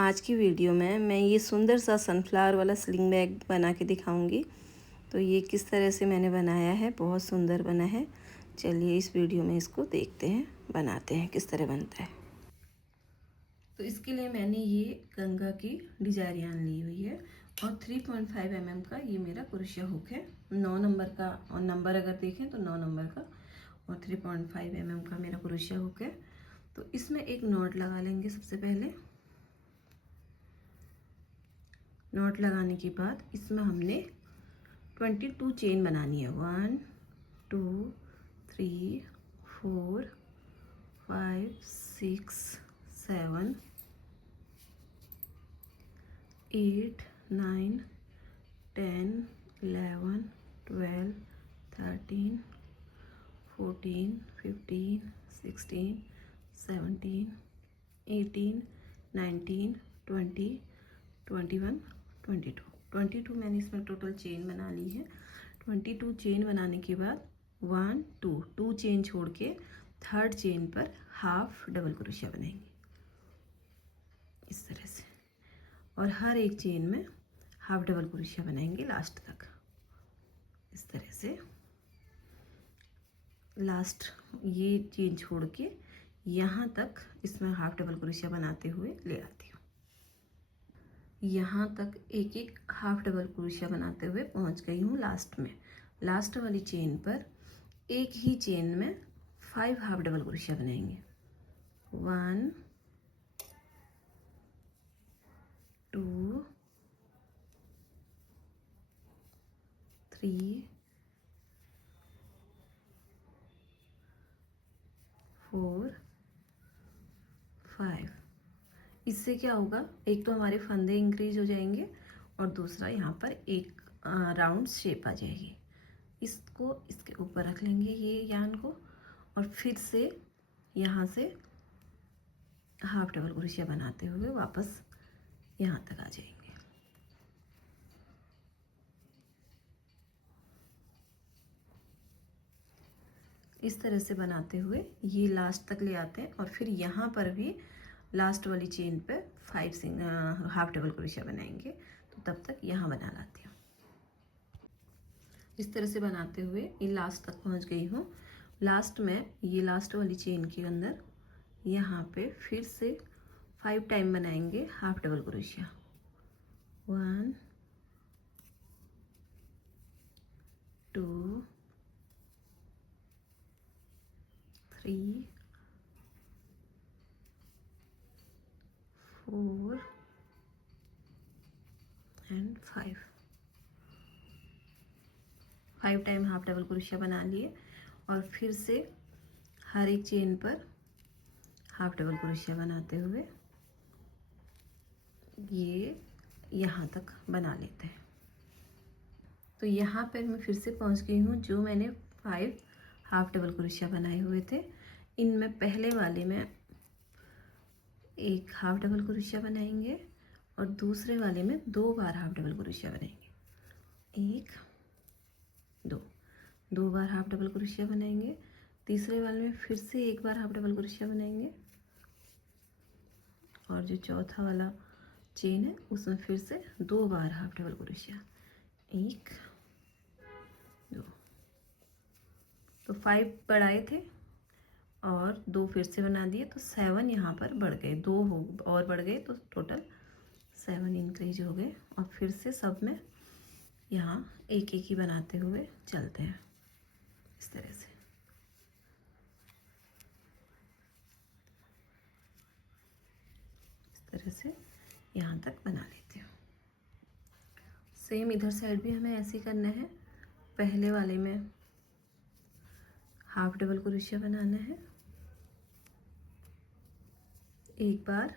आज की वीडियो में मैं ये सुंदर सा सनफ्लावर वाला स्लिंग बैग बना के दिखाऊंगी। तो ये किस तरह से मैंने बनाया है, बहुत सुंदर बना है। चलिए इस वीडियो में इसको देखते हैं, बनाते हैं किस तरह बनता है। तो इसके लिए मैंने ये गंगा की डिजाइन ली हुई है और 3.5 mm का ये मेरा क्रोशिया हुक है। 9 नंबर का, और नंबर अगर देखें तो 9 नंबर का, और 3.5 mm का मेरा क्रोशिया हुक है। तो इसमें एक नॉट लगा लेंगे। सबसे पहले नॉट लगाने के बाद इसमें हमने 22 चेन बनानी है। 1 2 3 4 5 6 7 8 9 10 11 12 13 14 15 16 17 18 19 20 21 22 मैंने इसमें टोटल चेन बना ली है। 22 चेन बनाने के बाद 1 2 चेन छोड़ के थर्ड चेन पर हाफ डबल क्रोशिया बनाएंगे इस तरह से, और हर एक चेन में हाफ डबल क्रोशिया बनाएंगे लास्ट तक इस तरह से। लास्ट ये चेन छोड़ के यहाँ तक इसमें हाफ डबल क्रोशिया बनाते हुए ले आती हूँ। यहाँ तक एक एक हाफ डबल क्रोशिया बनाते हुए पहुँच गई हूँ लास्ट में। लास्ट वाली चेन पर एक ही चेन में 5 हाफ डबल क्रोशिया बनाएंगे। 1 2 3 4 5। इससे क्या होगा, एक तो हमारे फंदे इंक्रीज हो जाएंगे और दूसरा यहाँ पर एक राउंड शेप आ जाएगी। इसको इसके ऊपर रख लेंगे ये यान को, और फिर से यहाँ से हाफ डबल क्रोशिया बनाते हुए वापस यहाँ तक आ जाएंगे। इस तरह से बनाते हुए ये लास्ट तक ले आते हैं, और फिर यहाँ पर भी लास्ट वाली चेन पे 5 हाफ डबल क्रोशिया बनाएंगे। तो तब तक यहाँ बना लाती हूँ। इस तरह से बनाते हुए ये लास्ट तक पहुँच गई हूँ। लास्ट में ये लास्ट वाली चेन के अंदर यहाँ पे फिर से 5 टाइम बनाएंगे half double crochet. 1 2 3 4 and 5 time half double crochet बना लिए, और फिर से हर एक चेन पर हाफ डबल क्रोशिया बनाते हुए ये यहाँ तक बना लेते हैं। तो यहाँ पर मैं फिर से पहुँच गई हूँ। जो मैंने 5 हाफ डबल क्रोशिया बनाए हुए थे, इनमें पहले वाले में एक हाफ डबल क्रोशिया बनाएंगे और दूसरे वाले में 2 बार हाफ डबल क्रोशिया बनाएंगे। 1 2 बार हाफ डबल क्रोशिया बनाएंगे। तीसरे वाले में फिर से 1 बार हाफ डबल क्रोशिया बनाएंगे, और जो चौथा वाला चेन है उसमें फिर से 2 बार हाफ डबल क्रोशिया। 1 2। तो 5 बढ़ाए थे और 2 फिर से बना दिए, तो 7 यहाँ पर बढ़ गए। 2 हो और बढ़ गए तो टोटल 7 इंक्रीज हो गए। और फिर से सब में यहाँ एक एक ही बनाते हुए चलते हैं इस तरह से। इस तरह से यहाँ तक बना लेती हूँ। सेम इधर साइड भी हमें ऐसे ही करना है। पहले वाले में हाफ डबल क्रोशिया बनाना है 1 बार,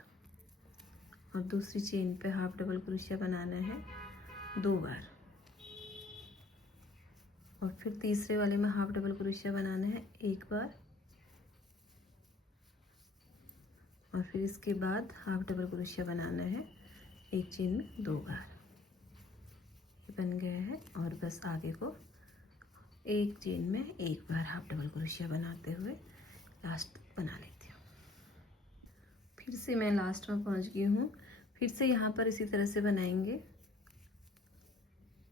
और दूसरी चेन पे हाफ डबल क्रोशिया बनाना है 2 बार, और फिर तीसरे वाले में हाफ डबल क्रोशिया बनाना है 1 बार, और फिर इसके बाद हाफ डबल क्रोशिया बनाना है एक चेन में 2 बार। ये बन गया है, और बस आगे को एक चेन में 1 बार हाफ डबल क्रोशिया बनाते हुए लास्ट तक बना लेती हूँ। फिर से मैं लास्ट में पहुँच गई हूँ। फिर से यहाँ पर इसी तरह से बनाएंगे।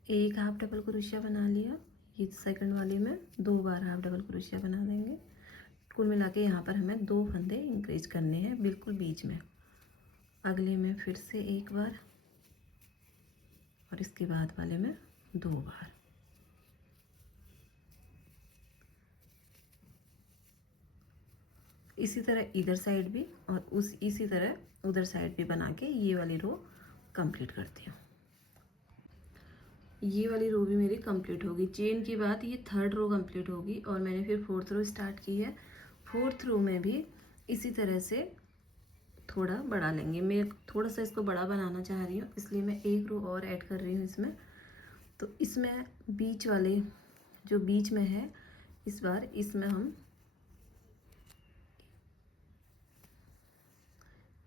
एक हाफ डबल क्रोशिया बना लिया, ये सेकंड वाले में 2 बार हाफ डबल क्रोशिया बना देंगे। कुल मिला के यहाँ पर हमें 2 फंदे इंक्रीज करने हैं बिल्कुल बीच में। अगले में फिर से एक बार और इसके बाद वाले में 2 बार। इसी तरह इधर साइड भी और इसी तरह उधर साइड भी बना के ये वाली रो कंप्लीट करती हूँ। ये वाली रो भी मेरी कंप्लीट होगी। चेन के बाद ये 3rd रो कंप्लीट होगी और मैंने फिर 4th रो स्टार्ट की है। 4th रो में भी इसी तरह से थोड़ा बढ़ा लेंगे। मैं थोड़ा सा इसको बड़ा बनाना चाह रही हूँ, इसलिए मैं एक रो और ऐड कर रही हूँ इसमें। तो इसमें बीच वाले जो बीच में है, इस बार इसमें हम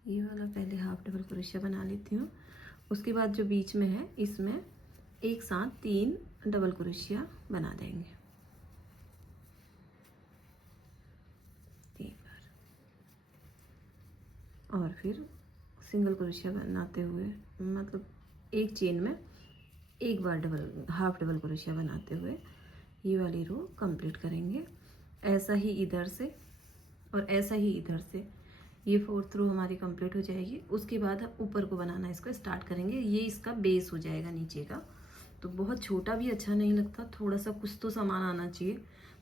ये वाला पहले हाफ डबल क्रोशिया बना लेती हूँ। उसके बाद जो बीच में है इसमें एक साथ 3 डबल क्रोशिया बना देंगे, 3 बार। और फिर सिंगल क्रोशिया बनाते हुए, मतलब एक चेन में एक बार हाफ डबल क्रोशिया बनाते हुए ये वाली रो कंप्लीट करेंगे। ऐसा ही इधर से और ऐसा ही इधर से। ये 4th रो हमारी कंप्लीट हो जाएगी। उसके बाद हम ऊपर को बनाना इसको स्टार्ट करेंगे। ये इसका बेस हो जाएगा नीचे का। तो बहुत छोटा भी अच्छा नहीं लगता, थोड़ा सा कुछ तो सामान आना चाहिए,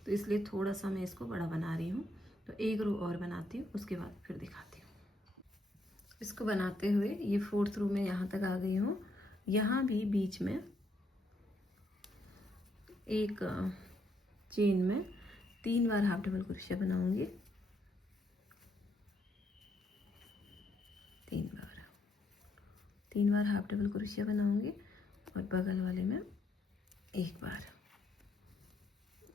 तो इसलिए थोड़ा सा मैं इसको बड़ा बना रही हूँ। तो एक रो और बनाती हूँ, उसके बाद फिर दिखाती हूँ। इसको बनाते हुए ये 4th रो में यहाँ तक आ गई हूँ। यहाँ भी बीच में एक चेन में 3 बार हाफ डबल क्रोशिया बनाऊंगी, 3 बार हाफ डबल क्रोशिया बनाऊंगी और बगल वाले में एक बार।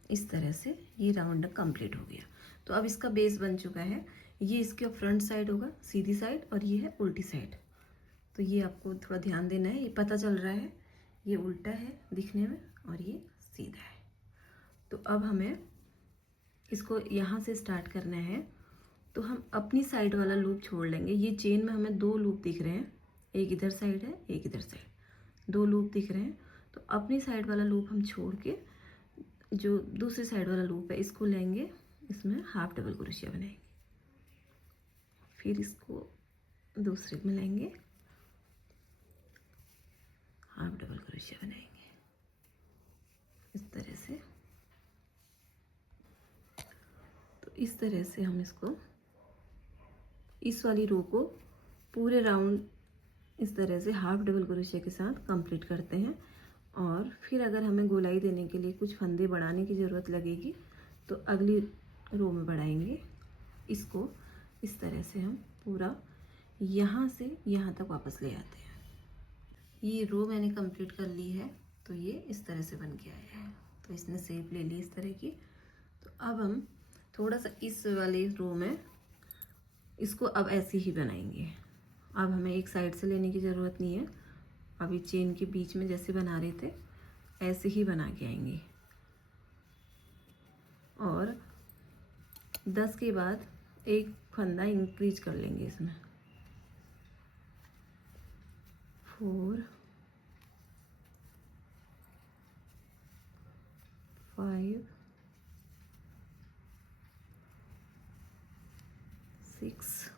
इस तरह से ये राउंड कंप्लीट हो गया। तो अब इसका बेस बन चुका है। ये इसका फ्रंट साइड होगा, सीधी साइड, और ये है उल्टी साइड। तो ये आपको थोड़ा ध्यान देना है। ये पता चल रहा है ये उल्टा है दिखने में और ये सीधा है। तो अब हमें इसको यहाँ से स्टार्ट करना है। तो हम अपनी साइड वाला लूप छोड़ लेंगे। ये चेन में हमें 2 लूप दिख रहे हैं, एक इधर साइड है, एक इधर साइड, 2 लूप दिख रहे हैं। तो अपनी साइड वाला लूप हम छोड़ के जो दूसरी साइड वाला लूप है इसको लेंगे, इसमें हाफ डबल क्रोशिया बनाएंगे, फिर इसको दूसरे में लेंगे, हाफ डबल क्रोशिया बनाएंगे इस तरह से। तो इस तरह से हम इसको, इस वाली रो को पूरे राउंड इस तरह से हाफ डबल क्रोशिया के साथ कंप्लीट करते हैं। और फिर अगर हमें गोलाई देने के लिए कुछ फंदे बढ़ाने की ज़रूरत लगेगी तो अगली रो में बढ़ाएंगे। इसको इस तरह से हम पूरा यहाँ से यहाँ तक वापस ले आते हैं। ये रो मैंने कंप्लीट कर ली है। तो ये इस तरह से बन के आया है। तो इसने शेप ले ली इस तरह की। तो अब हम थोड़ा सा इस वाले रो में इसको अब ऐसे ही बनाएंगे। अब हमें एक साइड से लेने की ज़रूरत नहीं है। अभी चेन के बीच में जैसे बना रहे थे ऐसे ही बना के आएंगे। और 10 के बाद एक फंदा इंक्रीज कर लेंगे इसमें, 4 5 6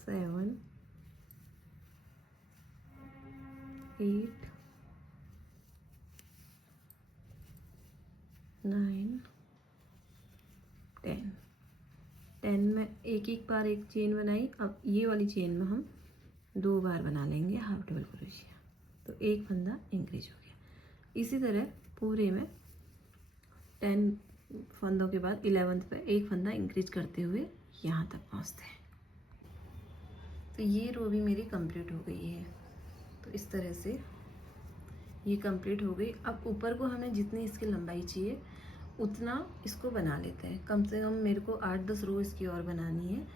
7 8 9 10 में एक बार एक चेन बनाई। अब ये वाली चेन में हम 2 बार बना लेंगे हाफ डबल क्रोशिया। तो एक फंदा इंक्रीज हो गया। इसी तरह पूरे में 10 फंदों के बाद 11th पे एक फंदा इंक्रीज करते हुए यहाँ तक पहुँचते हैं। तो ये रो भी मेरी कंप्लीट हो गई है। तो इस तरह से ये कंप्लीट हो गई। अब ऊपर को हमें जितनी इसकी लंबाई चाहिए उतना इसको बना लेते हैं। कम से कम मेरे को 8-10 रो इसकी और बनानी है।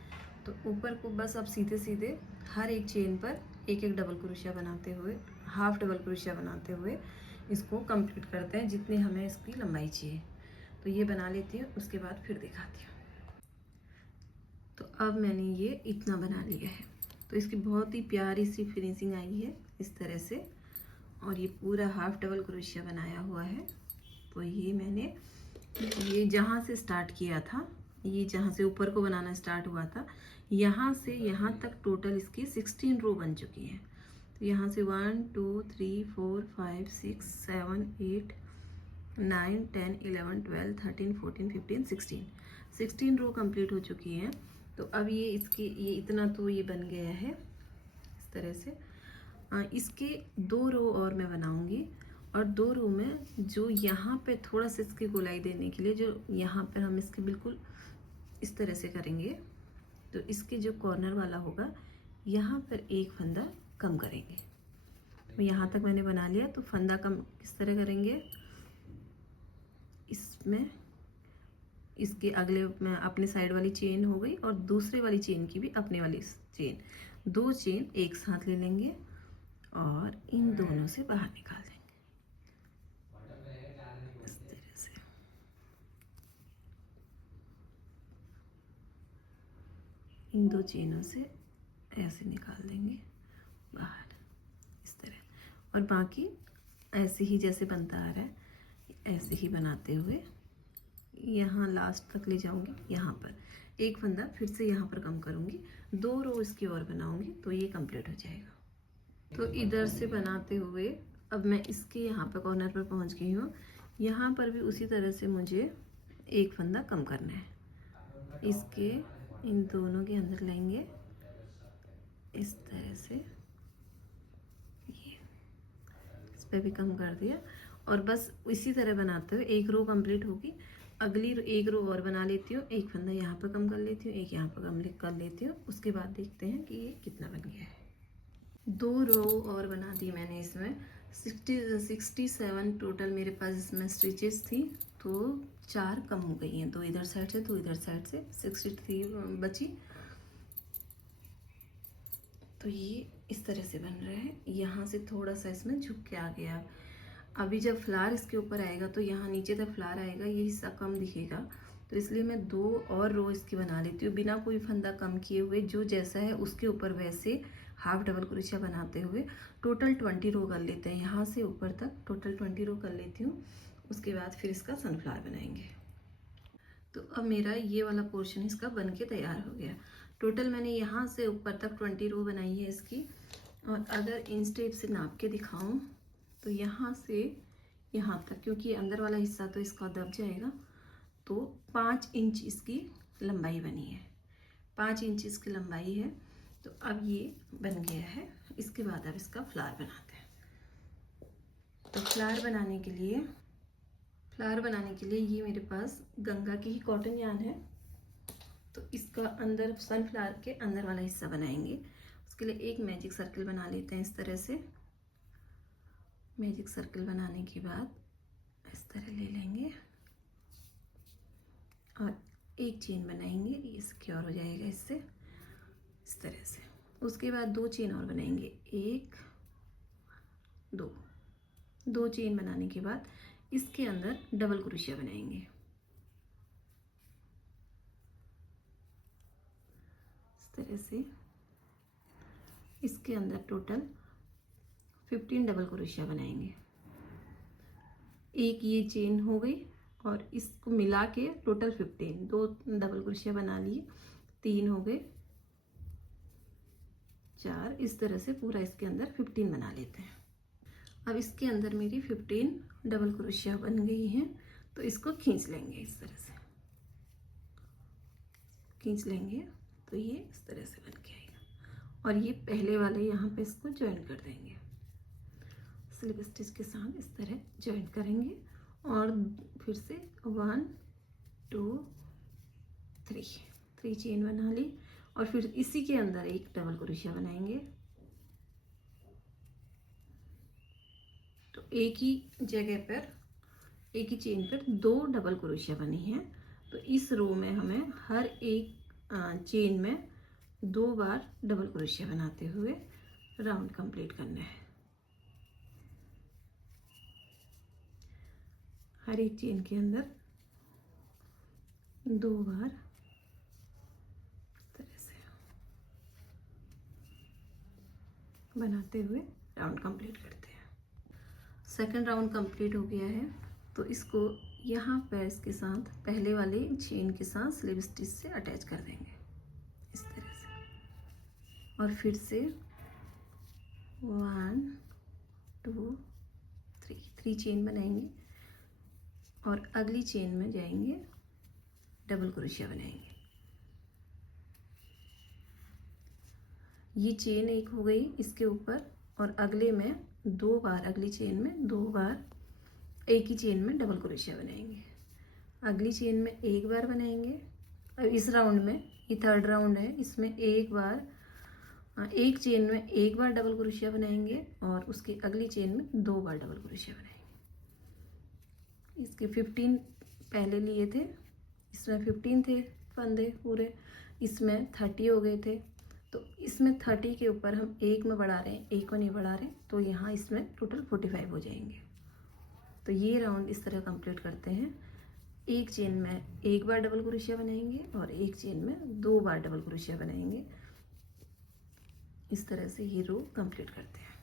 तो ऊपर को बस अब सीधे सीधे हर एक चेन पर एक एक डबल क्रोशिया बनाते हुए, हाफ डबल क्रोशिया बनाते हुए इसको कंप्लीट करते हैं जितनी हमें इसकी लंबाई चाहिए। तो ये बना लेती हूँ, उसके बाद फिर दिखाती हूँ। तो अब मैंने ये इतना बना लिया है। तो इसकी बहुत ही प्यारी सी फिनिशिंग आई है इस तरह से। और ये पूरा हाफ डबल क्रोशिया बनाया हुआ है। तो ये मैंने ये जहाँ से स्टार्ट किया था, ये जहाँ से ऊपर को बनाना स्टार्ट हुआ था, यहाँ से यहाँ तक टोटल इसकी 16 रो बन चुकी है। तो यहाँ से 1 2 3 4 5 6 7 8 9 10 11 12 13 14 15 16 रो कंप्लीट हो चुकी हैं। तो अब ये इसकी ये इतना तो ये बन गया है इस तरह से। इसके 2 रो और मैं बनाऊंगी, और 2 रो में जो यहाँ पे थोड़ा सा इसकी गोलाई देने के लिए, जो यहाँ पर हम इसके बिल्कुल इस तरह से करेंगे, तो इसके जो कॉर्नर वाला होगा यहाँ पर एक फंदा कम करेंगे। तो यहाँ तक मैंने बना लिया। तो फंदा कम किस तरह करेंगे, इसमें इसके अगले में अपने साइड वाली चेन हो गई और दूसरे वाली चेन की भी अपने वाली चेन, 2 चेन एक साथ ले लेंगे और इन दोनों से बाहर निकाल देंगे इस तरह से। इन 2 चेनों से ऐसे निकाल देंगे बाहर इस तरह। और बाकी ऐसे ही जैसे बनता आ रहा है ऐसे ही बनाते हुए यहाँ लास्ट तक ले जाऊंगी। यहाँ पर एक फंदा फिर से यहाँ पर कम करूंगी, 2 रो इसकी और बनाऊंगी, तो ये कंप्लीट हो जाएगा। तो इधर से बनाते हुए अब मैं इसके यहाँ पर कॉर्नर पर पहुँच गई हूँ। यहाँ पर भी उसी तरह से मुझे एक फंदा कम करना है। इसके इन दोनों के अंदर लेंगे इस तरह से, ये इस पर भी कम कर दिया। और बस इसी तरह बनाते हुए एक रो कंप्लीट होगी, अगली एक रो और बना लेती हूँ, एक फंदा यहाँ पर कम कर लेती हूँ, एक यहाँ पर कम कर लेती हूँ। उसके बाद देखते हैं कि ये कितना बन गया है। 2 रो और बना दी मैंने इसमें। 67 टोटल मेरे पास इसमें स्टिचेस थी, तो 4 कम हो गई हैं, 2 इधर साइड से 2 इधर साइड से, 63 बची। तो ये इस तरह से बन रहा है। यहाँ से थोड़ा सा इसमें झुक के आ गया। अभी जब फ्लावर इसके ऊपर आएगा तो यहाँ नीचे तक फ्लावर आएगा, ये हिस्सा कम दिखेगा, तो इसलिए मैं 2 और रो इसकी बना लेती हूँ बिना कोई फंदा कम किए हुए। जो जैसा है उसके ऊपर वैसे हाफ डबल क्रोशिया बनाते हुए टोटल 20 रो कर लेते हैं। यहाँ से ऊपर तक टोटल 20 रो कर लेती हूँ। उसके बाद फिर इसका सनफ्लावर बनाएंगे। तो अब मेरा ये वाला पोर्शन इसका बन के तैयार हो गया। टोटल मैंने यहाँ से ऊपर तक 20 रो बनाई है इसकी। और अगर इन स्टेप से नाप के दिखाऊं तो यहाँ से यहाँ तक, क्योंकि अंदर वाला हिस्सा तो इसका दब जाएगा, तो 5 इंच इसकी लंबाई बनी है। 5 इंच इसकी लंबाई है। तो अब ये बन गया है। इसके बाद अब इसका फ्लावर बनाते हैं। तो फ्लावर बनाने के लिए ये मेरे पास गंगा की ही कॉटन यार्न है। तो इसका अंदर सनफ्लावर के अंदर वाला हिस्सा बनाएंगे। उसके लिए एक मैजिक सर्कल बना लेते हैं इस तरह से। मैजिक सर्कल बनाने के बाद इस तरह ले लेंगे और एक चेन बनाएंगे, ये सिक्योर हो जाएगा इससे इस तरह से। उसके बाद 2 चेन और बनाएंगे, 1 2 चेन बनाने के बाद इसके अंदर डबल क्रोशिया बनाएंगे इस तरह से। इसके अंदर टोटल 15 डबल क्रोशिया बनाएंगे। एक ये चेन हो गई और इसको मिला के टोटल 15, 2 डबल क्रोशिया बना लिए, 3 हो गए, 4, इस तरह से पूरा इसके अंदर 15 बना लेते हैं। अब इसके अंदर मेरी 15 डबल क्रोशिया बन गई हैं। तो इसको खींच लेंगे इस तरह से, खींच लेंगे तो ये इस तरह से बन के आएगा। और ये पहले वाले यहाँ पे इसको ज्वाइन कर देंगे, स्लिप स्टिच के साथ इस तरह ज्वाइन करेंगे। और फिर से 1 2 3 चेन बना ली और फिर इसी के अंदर एक डबल क्रोशिया बनाएंगे। तो एक ही जगह पर, एक ही चेन पर 2 डबल क्रोशिया बनी है। तो इस रो में हमें हर एक चेन में 2 बार डबल क्रोशिया बनाते हुए राउंड कंप्लीट करना है। हर एक चेन के अंदर 2 बार बनाते हुए राउंड कंप्लीट करते हैं। सेकंड राउंड कंप्लीट हो गया है, तो इसको यहाँ पर इसके साथ पहले वाले चेन के साथ स्लिप स्टिच से अटैच कर देंगे इस तरह से, और फिर से 1 2 3 चेन बनाएंगे और अगली चेन में जाएंगे, डबल क्रोशिया बनाएंगे। ये चेन एक हो गई इसके ऊपर, और अगले में 2 बार, अगली चेन में 2 बार एक ही चेन में डबल क्रोशिया बनाएंगे। अगली चेन में 1 बार बनाएंगे। अब इस राउंड में, ये थर्ड राउंड है, इसमें एक चेन में 1 बार डबल क्रोशिया बनाएंगे और उसकी अगली चेन में 2 बार डबल क्रोशिया बनाएंगे। इसके 15 पहले लिए थे, इसमें 15 थे फंदे पूरे, इसमें 30 हो गए थे। तो इसमें 30 के ऊपर हम एक में बढ़ा रहे हैं, एक को नहीं बढ़ा रहे, तो यहाँ इसमें टोटल 45 हो जाएंगे। तो ये राउंड इस तरह कंप्लीट करते हैं। एक चेन में 1 बार डबल क्रोशिया बनाएंगे और एक चेन में 2 बार डबल क्रोशिया बनाएंगे। इस तरह से ये रो कंप्लीट करते हैं।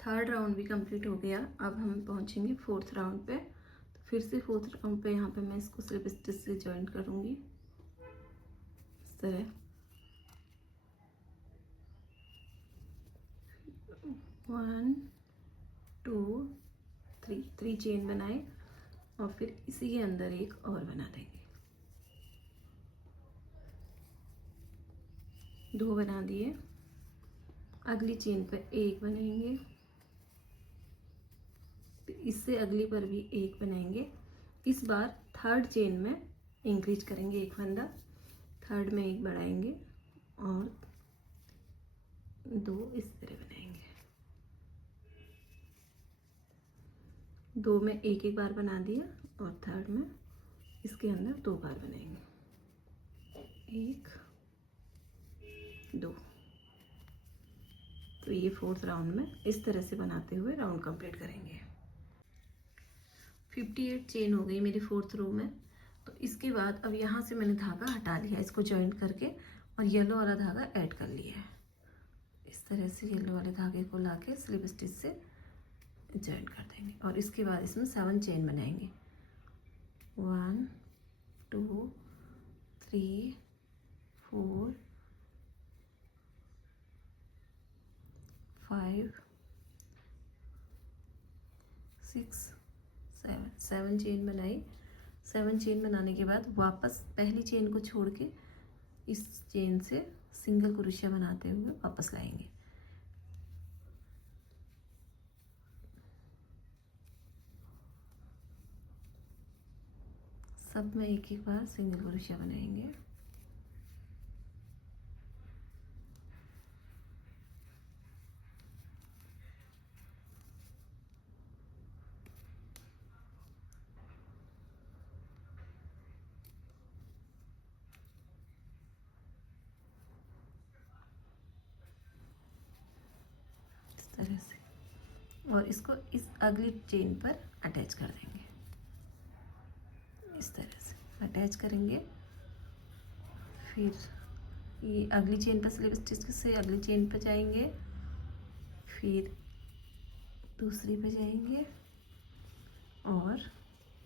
थर्ड राउंड भी कंप्लीट हो गया। अब हम पहुंचेंगे फोर्थ राउंड पे। तो फिर से फोर्थ राउंड पे यहाँ पे मैं इसको स्लिप स्टिच से जॉइन करूँगी इस तरह। 1 2 3 चेन बनाए और फिर इसी के अंदर एक और बना देंगे। 2 बना दिए, अगली चेन पर एक बनाएंगे, इससे अगली पर भी एक बनाएंगे। इस बार थर्ड चेन में इंक्रीज करेंगे एक फंदा, थर्ड में एक बढ़ाएंगे और 2 इस तरह बनाएंगे। 2 में एक बार बना दिया और थर्ड में इसके अंदर 2 बार बनाएंगे, 1 2। तो ये फोर्थ राउंड में इस तरह से बनाते हुए राउंड कंप्लीट करेंगे। 58 चेन हो गई मेरी फोर्थ रो में। तो इसके बाद अब यहाँ से मैंने धागा हटा लिया, इसको जॉइंट करके, और येलो वाला धागा ऐड कर लिया है। इस तरह से येलो वाले धागे को लाके स्लिप स्टिच से जॉइंट कर देंगे और इसके बाद इसमें 7 चेन बनाएंगे। 1 2 3 4 5 6 7 चेन बनाई। 7 चेन बनाने के बाद वापस पहली चेन को छोड़ के इस चेन से सिंगल क्रोशिया बनाते हुए वापस लाएंगे। सब में एक बार सिंगल क्रोशिया बनाएंगे। इस तरह से, और इसको इस अगली चेन पर अटैच कर देंगे। इस तरह से अटैच करेंगे, फिर ये अगली चेन पर स्लिप स्टिच से अगली चेन पर जाएंगे, फिर दूसरी पे जाएंगे और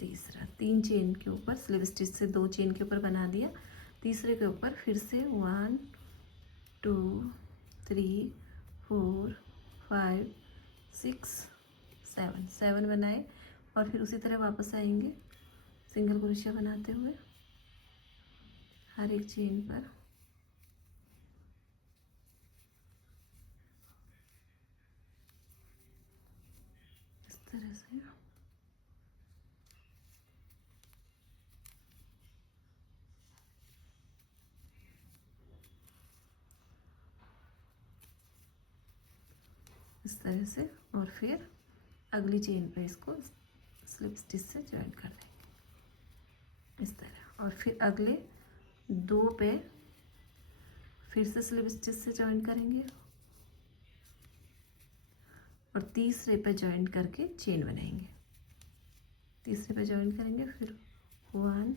तीसरा, 3 चेन के ऊपर स्लिप स्टिच से 2 चेन के ऊपर बना दिया, तीसरे के ऊपर फिर से 1 2 3 4 5 6 7 बनाए और फिर उसी तरह वापस आएंगे सिंगल क्रोशिया बनाते हुए हर एक चेन पर। इस तरह से इस तरह से, और फिर अगली चेन पर इसको स्लिप स्टिच से जॉइन कर देंगे इस तरह, और फिर अगले 2 पे फिर से स्लिप स्टिच से जॉइन करेंगे और तीसरे पे जॉइन करके चेन बनाएंगे। तीसरे पे जॉइन करेंगे, फिर 1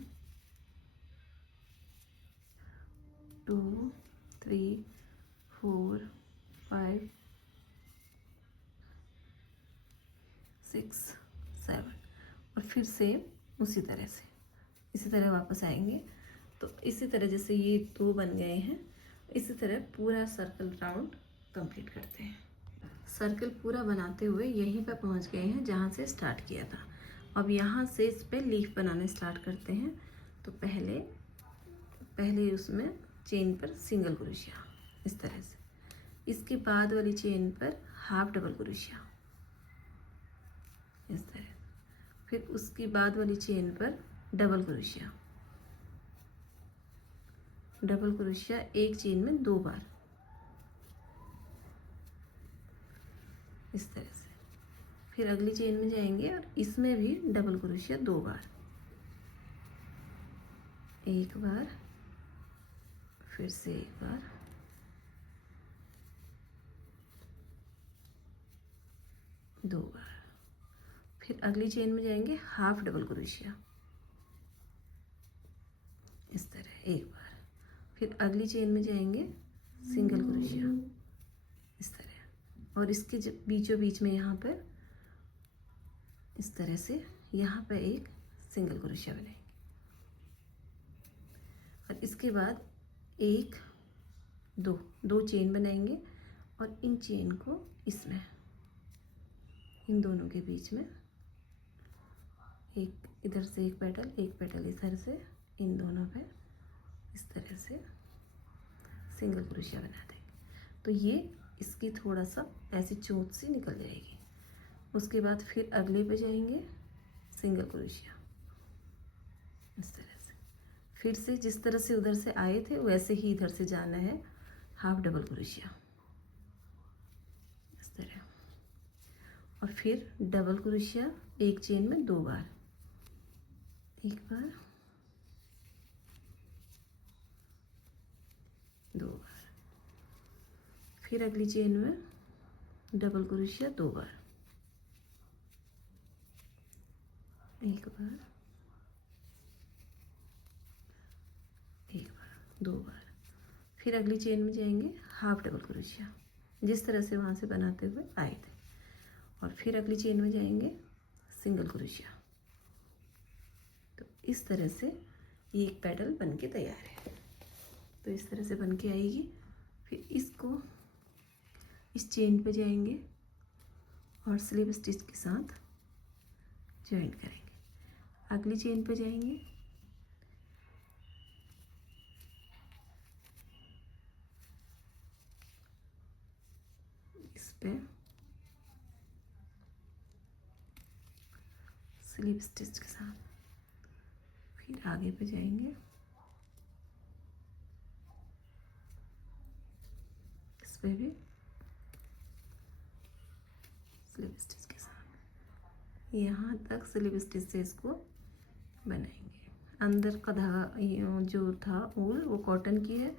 2 3 4 5 फिर से उसी तरह वापस आएंगे। तो इसी तरह जैसे ये 2 बन गए हैं, इसी तरह पूरा सर्कल राउंड कंप्लीट करते हैं। सर्कल पूरा बनाते हुए यहीं पर पहुंच गए हैं जहां से स्टार्ट किया था। अब यहाँ से इस पर लीफ बनाने स्टार्ट करते हैं। तो पहले उसमें चेन पर सिंगल क्रोशिया इस तरह से, इसके बाद वाली चेन पर हाफ डबल क्रोशिया इस तरह, फिर उसकी बाद वाली चेन पर डबल क्रोशिया एक चेन में 2 बार इस तरह से, फिर अगली चेन में जाएंगे और इसमें भी डबल क्रोशिया 2 बार, एक बार, फिर से एक बार, दो बार, फिर अगली चेन में जाएंगे हाफ डबल क्रोशिया इस तरह एक बार, फिर अगली चेन में जाएंगे सिंगल क्रोशिया इस तरह, और इसके बीचों बीच में यहाँ पर इस तरह से यहाँ पर एक सिंगल क्रोशिया बनाएंगे, और इसके बाद एक दो चेन बनाएंगे और इन चेन को इसमें इन दोनों के बीच में एक इधर से एक पेटल इधर से इन दोनों पे इस तरह से सिंगल क्रोशिया बना देंगे। तो ये इसकी थोड़ा सा ऐसी चोंच सी निकल जाएगी। उसके बाद फिर अगले पे जाएंगे सिंगल क्रोशिया इस तरह से, फिर से जिस तरह से उधर से आए थे वैसे ही इधर से जाना है, हाफ डबल क्रोशिया इस तरह, और फिर डबल क्रोशिया एक चेन में 2 बार, एक बार, 2 बार, फिर अगली चेन में डबल क्रोशिया 2 बार, एक बार, 2 बार, फिर अगली चेन में जाएंगे हाफ डबल क्रोशिया जिस तरह से वहाँ से बनाते हुए आए थे, और फिर अगली चेन में जाएंगे सिंगल क्रोशिया। तो इस तरह से ये एक पैटर्न बन के तैयार है। तो इस तरह से बन के आएगी। फिर इसको इस चेन पे जाएंगे और स्लिप स्टिच के साथ ज्वाइन करेंगे। अगली चेन पे जाएंगे, इस पे स्लिप स्टिच के साथ, फिर आगे पे जाएंगे, इस पे भी स्लिप स्टिच के साथ, यहाँ तक स्लिप स्टिच से इसको बनाएंगे। अंदर का धागा जो था ऊल वो कॉटन की है,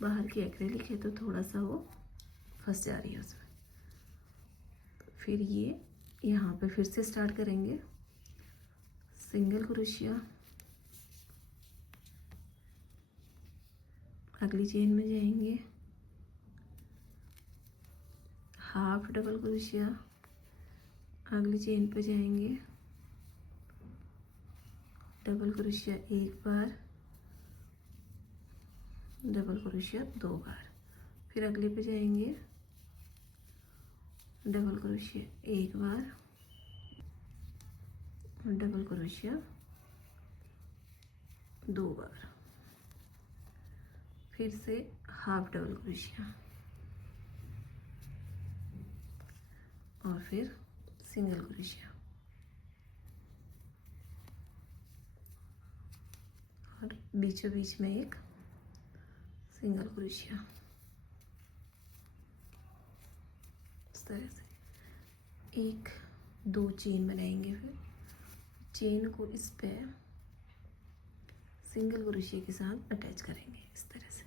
बाहर की एक्रेलिक है तो थोड़ा सा वो फंस जा रही है उसमें। तो फिर ये यहाँ पे फिर से स्टार्ट करेंगे, सिंगल क्रोशिया, अगली चेन में जाएंगे हाफ डबल क्रोशिया, अगली चेन पे जाएंगे डबल क्रोशिया एक बार, डबल क्रोशिया 2 बार, फिर अगले पे जाएंगे डबल क्रोशिया एक बार, डबल क्रोशिया 2 बार, फिर से हाफ डबल क्रोशिया और फिर सिंगल क्रोशिया, और बीचों बीच में एक सिंगल क्रोशिया इस तरह से 1-2 चेन बनाएंगे। फिर चेन को इस पे सिंगल क्रोशिया के साथ अटैच करेंगे इस तरह से,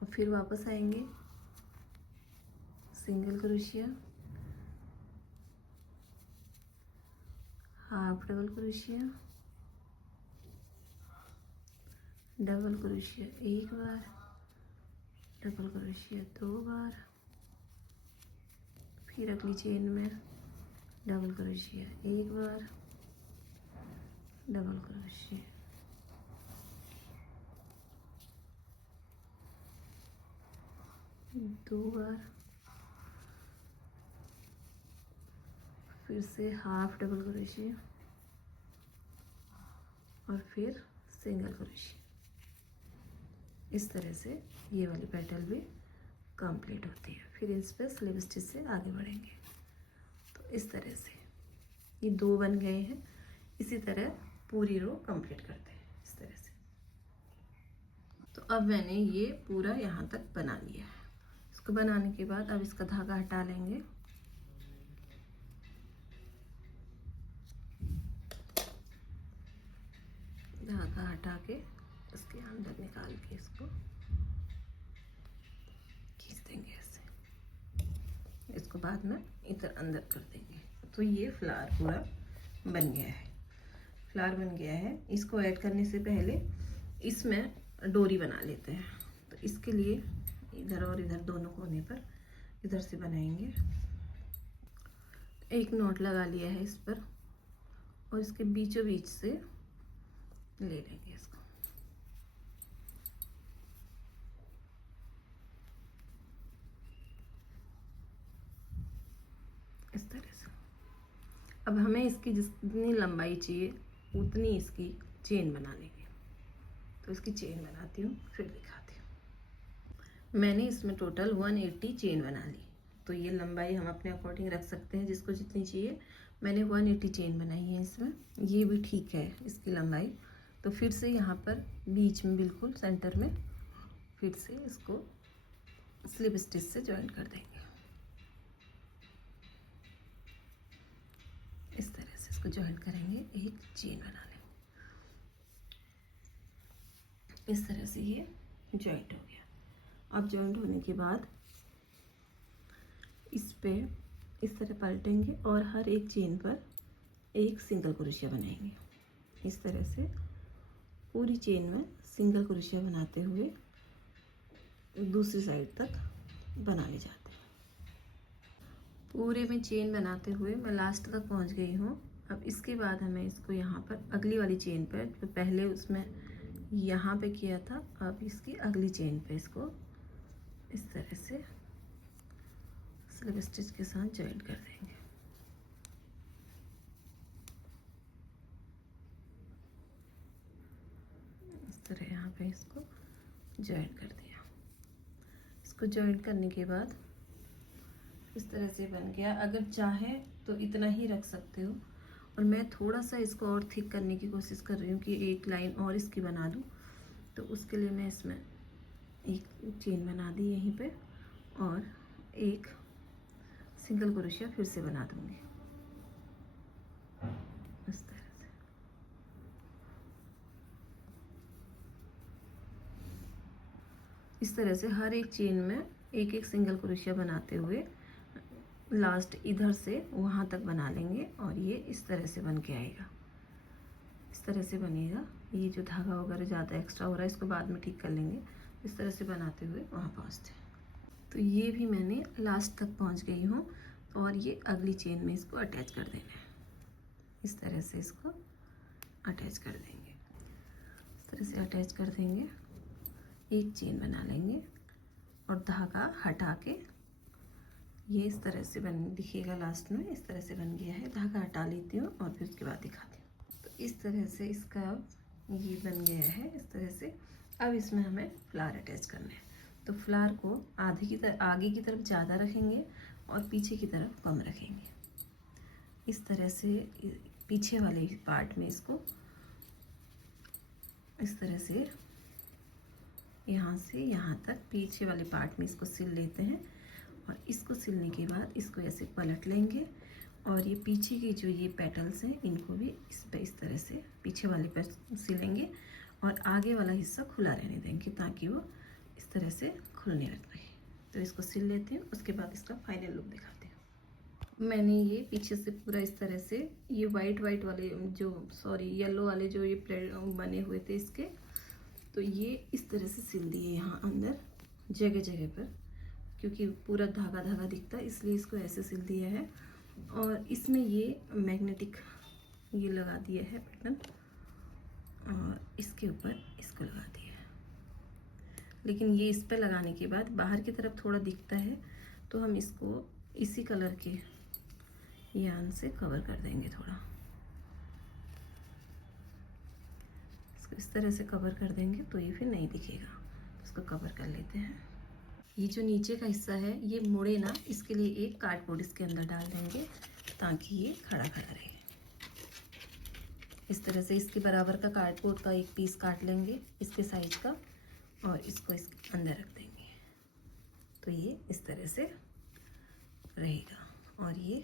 और फिर वापस आएंगे single crochet, half double crochet, double crochet एक बार, डबल क्रोशिया 2 बार, फिर अगली चेन में डबल क्रोशिया एक बार, डबल क्रोशिया, दो बार, फिर से हाफ डबल क्रोशिया और फिर सिंगल क्रोशिया। इस तरह से ये वाली पेटल भी कंप्लीट होती है। फिर इस पर स्लिप स्टिच से आगे बढ़ेंगे। तो इस तरह से ये दो बन गए हैं। इसी तरह पूरी रो कंप्लीट करते हैं इस तरह से। तो अब मैंने ये पूरा यहाँ तक बना लिया है। इसको बनाने के बाद अब इसका धागा हटा लेंगे। धागा हटा के इसके अंदर निकाल के इसको खींच देंगे ऐसे। इसको बाद में इधर अंदर कर देंगे। तो ये फ्लावर पूरा बन गया है। फ्लावर बन गया है। इसको ऐड करने से पहले इसमें डोरी बना लेते हैं। तो इसके लिए इधर और इधर दोनों कोने पर इधर से बनाएंगे। एक नॉट लगा लिया है इस पर और इसके बीचों बीच से ले लेंगे इसको। इस तरह से। अब हमें इसकी जितनी लंबाई चाहिए उतनी इसकी चेन बना लेंगे। तो इसकी चेन बनाती हूँ फिर दिखाती हूँ। मैंने इसमें टोटल 180 चेन बना ली। तो ये लंबाई हम अपने अकॉर्डिंग रख सकते हैं, जिसको जितनी चाहिए। मैंने 180 चेन बनाई है इसमें। ये भी ठीक है इसकी लंबाई। तो फिर से यहाँ पर बीच में बिल्कुल सेंटर में फिर से इसको स्लिप स्टिच से ज्वाइन कर देंगे। इस तरह से इसको ज्वाइन करेंगे, एक चेन बना लेंगे। इस तरह से ये जॉइंट हो गया। अब जॉइंट होने के बाद इस पे इस तरह पलटेंगे और हर एक चेन पर एक सिंगल क्रोशिया बनाएंगे। इस तरह से पूरी चेन में सिंगल क्रोशिया बनाते हुए दूसरी साइड तक बनाने जाते हैं। पूरे में चेन बनाते हुए मैं लास्ट तक पहुंच गई हूँ। अब इसके बाद हमें इसको यहाँ पर अगली वाली चेन पर, जो पहले उसमें यहाँ पे किया था, अब इसकी अगली चेन पे इसको इस तरह से स्लिप स्टिच के साथ ज्वाइन कर देंगे। इस तरह यहाँ पे इसको ज्वाइन कर दिया। इसको ज्वाइन करने के बाद इस तरह से बन गया। अगर चाहे तो इतना ही रख सकते हो, और मैं थोड़ा सा इसको और थिक करने की कोशिश कर रही हूँ कि एक लाइन और इसकी बना दूँ। तो उसके लिए मैं इसमें एक चेन बना दी यहीं पे और एक सिंगल क्रोशिया फिर से बना दूँगी इस तरह से। इस तरह से हर एक चेन में एक एक सिंगल क्रोशिया बनाते हुए लास्ट इधर से वहाँ तक बना लेंगे और ये इस तरह से बन के आएगा। इस तरह से बनेगा। ये जो धागा वगैरह ज़्यादा एक्स्ट्रा हो रहा है इसको बाद में ठीक कर लेंगे। इस तरह से बनाते हुए वहाँ पहुँचते हैं। तो ये भी मैंने लास्ट तक पहुँच गई हूँ और ये अगली चेन में इसको अटैच कर देना है। इस तरह से इसको अटैच कर देंगे। इस तरह से अटैच कर देंगे, एक चेन बना लेंगे और धागा हटा के ये इस तरह से बन दिखेगा। लास्ट में इस तरह से बन गया है। धागा हटा लेती हूँ और फिर उसके बाद दिखाती हूँ। तो इस तरह से इसका ये बन गया है इस तरह से। अब इसमें हमें फ्लावर अटैच करना है। तो फ्लावर को आगे की तरफ ज़्यादा रखेंगे और पीछे की तरफ कम रखेंगे। इस तरह से पीछे वाले पार्ट में इसको इस तरह से यहाँ से यहाँ तक पीछे वाले पार्ट में इसको सिल लेते हैं और इसको सिलने के बाद इसको ऐसे पलट लेंगे और ये पीछे की जो ये पेटल्स हैं इनको भी इस तरह से पीछे वाले पर सिलेंगे और आगे वाला हिस्सा खुला रहने देंगे ताकि वो इस तरह से खुलने लगे। तो इसको सिल लेती हूँ, उसके बाद इसका फाइनल लुक दिखाती हूँ। मैंने ये पीछे से पूरा इस तरह से ये वाइट वाले येलो वाले जो ये बने हुए थे इसके, तो ये इस तरह से सिल दिए यहाँ अंदर जगह जगह पर, क्योंकि पूरा धागा दिखता है इसलिए इसको ऐसे सिल दिया है। और इसमें ये मैग्नेटिक ये लगा दिया है बटन, और इसके ऊपर इसको लगा दिया। लेकिन ये इस पर लगाने के बाद बाहर की तरफ थोड़ा दिखता है, तो हम इसको इसी कलर के यान से कवर कर देंगे। थोड़ा इसको इस तरह से कवर कर देंगे तो ये फिर नहीं दिखेगा। इसको कवर कर लेते हैं। ये जो नीचे का हिस्सा है ये मुड़े ना, इसके लिए एक कार्डबोर्ड इसके अंदर डाल देंगे ताकि ये खड़ा खड़ा रहे। इस तरह से इसके बराबर का कार्डबोर्ड का एक पीस काट लेंगे इसके साइज का, और इसको इसके अंदर रख देंगे। तो ये इस तरह से रहेगा और ये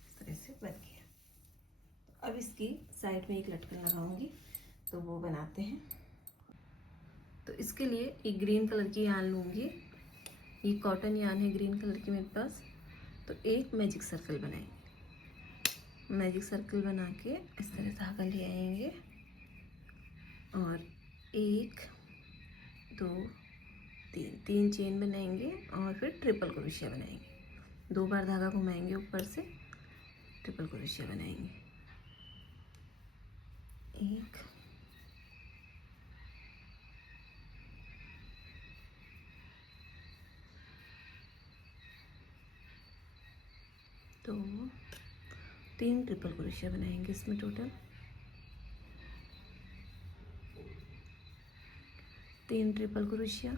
इस तरह से बन गया। अब इसकी साइड में एक लटकन लगाऊंगी, तो वो बनाते हैं। तो इसके लिए एक ग्रीन कलर की यान लूँगी। ये कॉटन यान है ग्रीन कलर की मेरे पास। तो एक मैजिक सर्कल बनाएंगे। मैजिक सर्कल बना के इस तरह धागा ले आएंगे और 1 2 3 चेन बनाएंगे और फिर ट्रिपल क्रोशिया बनाएंगे। 2 बार धागा घुमाएंगे ऊपर से, ट्रिपल क्रोशिया बनाएंगे। 1 2 3 ट्रिपल क्रोशिया बनाएंगे इसमें टोटल। 3 ट्रिपल क्रोशिया,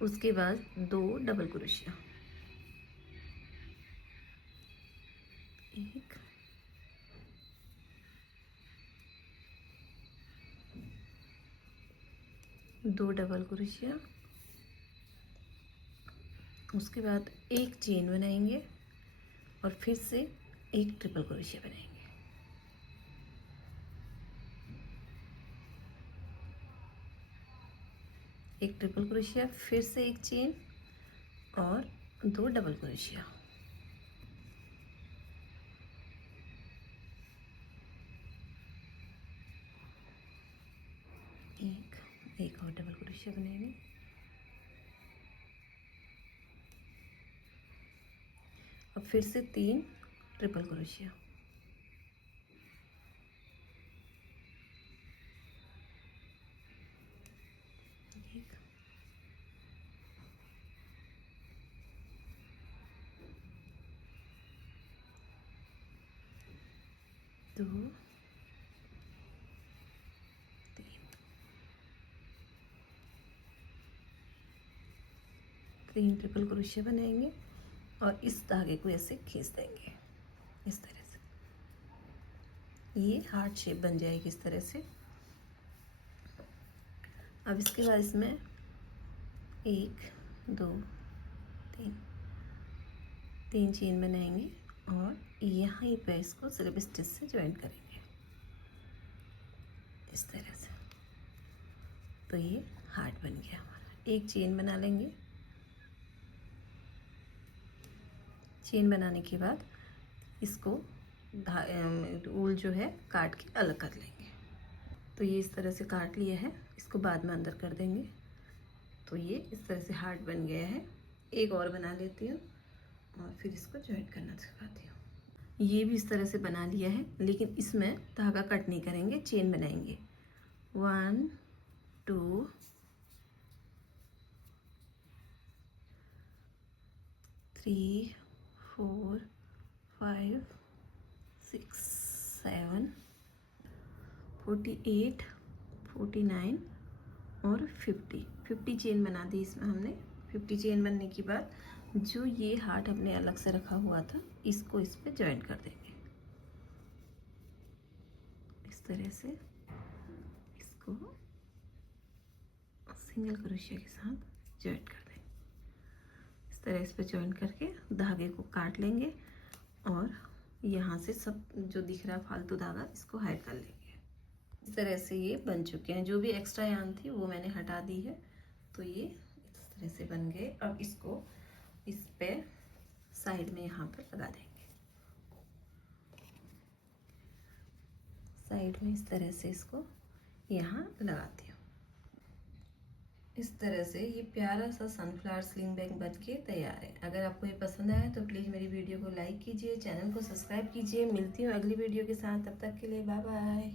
उसके बाद 2 डबल क्रोशिया। 1 2 डबल क्रोशिया, उसके बाद एक चेन बनाएंगे और फिर से एक ट्रिपल क्रोशिया बनाएंगे। एक ट्रिपल क्रोशिया, फिर से एक चेन और 2 डबल क्रोशिया। एक और डबल क्रोशिया बनाएंगे। अब फिर से 3 ट्रिपल क्रोशिया। एक 2 3 ट्रिपल क्रोशिया बनाएंगे और इस धागे को ऐसे खींच देंगे इस तरह से। ये हार्ट शेप बन जाएगी इस तरह से। अब इसके बाद इसमें 1 2 3 चेन बनाएंगे और यहाँ पे इसको स्लिप स्टिच से ज्वाइन करेंगे इस तरह से। तो ये हार्ट बन गया हमारा। एक चेन बना लेंगे। चेन बनाने के बाद इसको ऊल जो है काट के अलग कर लेंगे। तो ये इस तरह से काट लिया है, इसको बाद में अंदर कर देंगे। तो ये इस तरह से हार्ट बन गया है। एक और बना लेती हूँ और फिर इसको ज्वाइंट करना सिखाती हूँ। ये भी इस तरह से बना लिया है, लेकिन इसमें धागा कट नहीं करेंगे, चेन बनाएंगे। 1 2 3 4 5 6 7 48 49 और 50 चेन बना दी इसमें हमने। 50 चेन बनने के बाद जो ये हार्ट हमने अलग से रखा हुआ था इसको इस पे ज्वाइंट कर देंगे इस तरह से। इसको सिंगल क्रोशिया के साथ ज्वाइंट कर देंगे इस तरह। इस पे ज्वाइंट करके धागे को काट लेंगे और यहाँ से सब जो दिख रहा फालतू धागा इसको हाइड कर लेंगे। इस तरह से ये बन चुके हैं। जो भी एक्स्ट्रा यान थी वो मैंने हटा दी है। तो ये इस तरह से बन गए। अब इसको इस पे साइड में यहाँ पर लगा देंगे। साइड में इस तरह से इसको यहाँ लगाती हूँ। इस तरह से ये प्यारा सा सनफ्लावर स्लिंग बैग बन के तैयार है। अगर आपको ये पसंद आया तो प्लीज़ मेरी वीडियो को वीडियो को लाइक कीजिए, चैनल को सब्सक्राइब कीजिए। मिलती हूँ अगली वीडियो के साथ, तब तक के लिए बाय बाय।